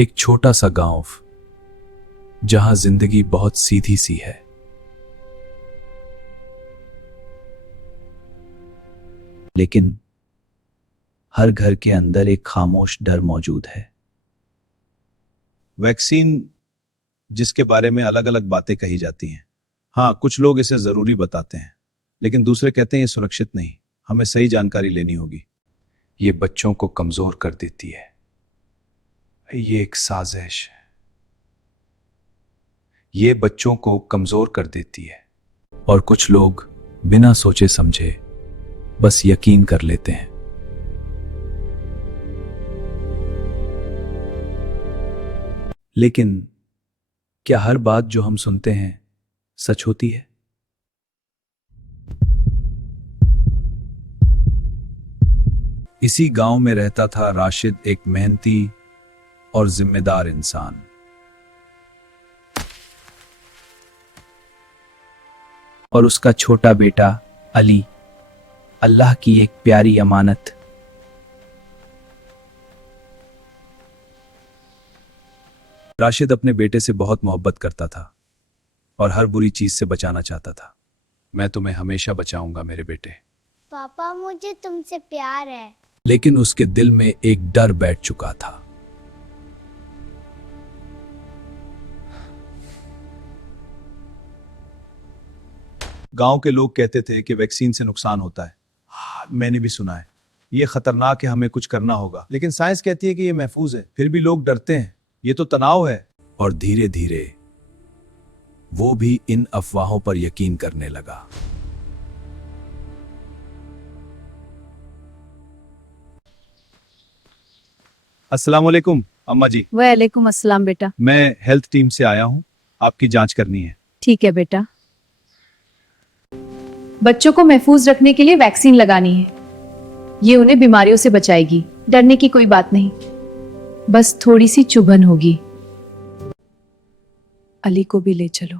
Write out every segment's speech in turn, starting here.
एक छोटा सा गांव जहां जिंदगी बहुत सीधी सी है। लेकिन हर घर के अंदर एक खामोश डर मौजूद है। वैक्सीन, जिसके बारे में अलग अलग बातें कही जाती हैं। हाँ, कुछ लोग इसे जरूरी बताते हैं, लेकिन दूसरे कहते हैं ये सुरक्षित नहीं। हमें सही जानकारी लेनी होगी। ये बच्चों को कमजोर कर देती है। ये एक साजिश है। ये बच्चों को कमजोर कर देती है और कुछ लोग बिना सोचे समझे बस यकीन कर लेते हैं। लेकिन क्या हर बात जो हम सुनते हैं सच होती है? इसी गांव में रहता था राशिद, एक मेहनती और जिम्मेदार इंसान। और उसका छोटा बेटा अली, अल्लाह की एक प्यारी अमानत। राशिद अपने बेटे से बहुत मोहब्बत करता था और हर बुरी चीज से बचाना चाहता था। मैं तुम्हें हमेशा बचाऊंगा मेरे बेटे। पापा, मुझे तुमसे प्यार है। लेकिन उसके दिल में एक डर बैठ चुका था। गांव के लोग कहते थे कि वैक्सीन से नुकसान होता है। हाँ, मैंने भी सुना है ये खतरनाक है, हमें कुछ करना होगा। लेकिन साइंस कहती है कि ये महफूज है, फिर भी लोग डरते हैं। ये तो तनाव है। और धीरे धीरे वो भी इन अफवाहों पर यकीन करने लगा। अस्सलाम वालेकुम अम्मा जी। वालेकुम अस्सलाम बेटा। मैं हेल्थ टीम से आया हूँ, आपकी जांच करनी है। ठीक है बेटा। बच्चों को महफूज रखने के लिए वैक्सीन लगानी है। ये उन्हें बीमारियों से बचाएगी। डरने की कोई बात नहीं, बस थोड़ी सी चुभन होगी। अली को भी ले चलो,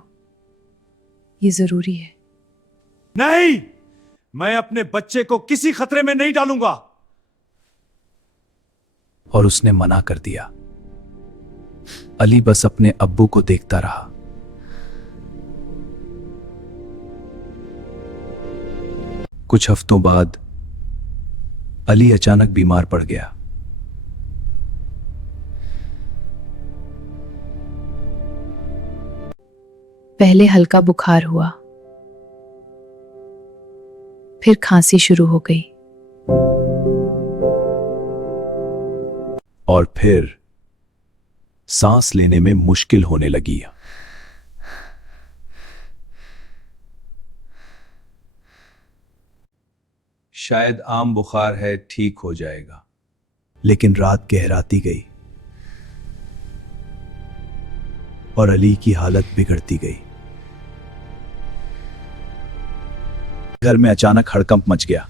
ये जरूरी है। नहीं, मैं अपने बच्चे को किसी खतरे में नहीं डालूंगा। और उसने मना कर दिया। अली बस अपने अब्बू को देखता रहा। कुछ हफ्तों बाद अली अचानक बीमार पड़ गया। पहले हल्का बुखार हुआ, फिर खांसी शुरू हो गई, और फिर सांस लेने में मुश्किल होने लगी। शायद आम बुखार है, ठीक हो जाएगा। लेकिन रात गहराती गई और अली की हालत बिगड़ती गई। घर में अचानक हड़कंप मच गया।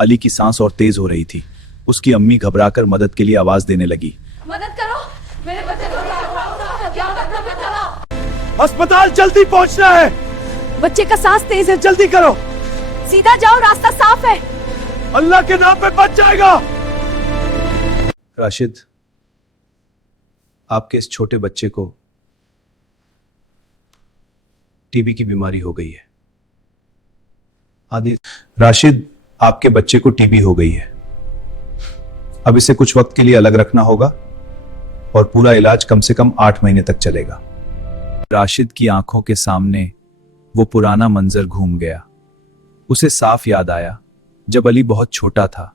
अली की सांस और तेज हो रही थी। उसकी अम्मी घबराकर मदद के लिए आवाज देने लगी। मदद करो, मेरे बच्चे को अस्पताल जल्दी पहुंचना है। बच्चे का सांस तेज है, जल्दी करो। सीधा जाओ, रास्ता साफ है। अल्लाह के नाम पे बच जाएगा। राशिद, आपके इस छोटे बच्चे को टीबी की बीमारी हो गई है। राशिद, आपके बच्चे को टीबी हो गई है। अब इसे कुछ वक्त के लिए अलग रखना होगा और पूरा इलाज कम से कम 8 महीने तक चलेगा। राशिद की आंखों के सामने वो पुराना मंजर घूम गया। उसे साफ याद आया जब अली बहुत छोटा था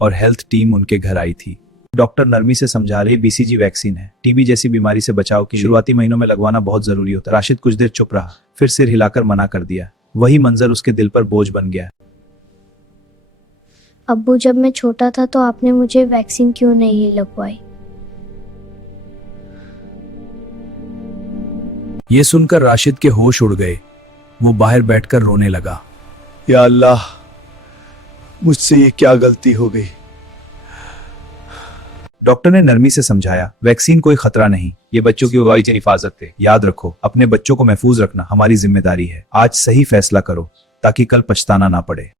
और हेल्थ टीम उनके घर आई थी। डॉक्टर नरमी से समझा रही, बीसीजी वैक्सीन है, टीबी जैसी बीमारी से बचाव की शुरुआती महीनों में लगवाना बहुत जरूरी होता है। राशिद कुछ देर चुप रहा, फिर सिर हिलाकर मना कर दिया। वही मंजर उसके दिल पर बोझ बन गया। अब्बू, जब मैं छोटा था तो आपने मुझे वैक्सीन क्यों नहीं लगवाई? ये सुनकर राशिद के होश उड़ गए। वो बाहर बैठकर रोने लगा। या अल्लाह, मुझसे ये क्या गलती हो गई। डॉक्टर ने नरमी से समझाया, वैक्सीन कोई खतरा नहीं, ये बच्चों की वाइज हिफाजत है। याद रखो, अपने बच्चों को महफूज रखना हमारी जिम्मेदारी है। आज सही फैसला करो ताकि कल पछताना ना पड़े।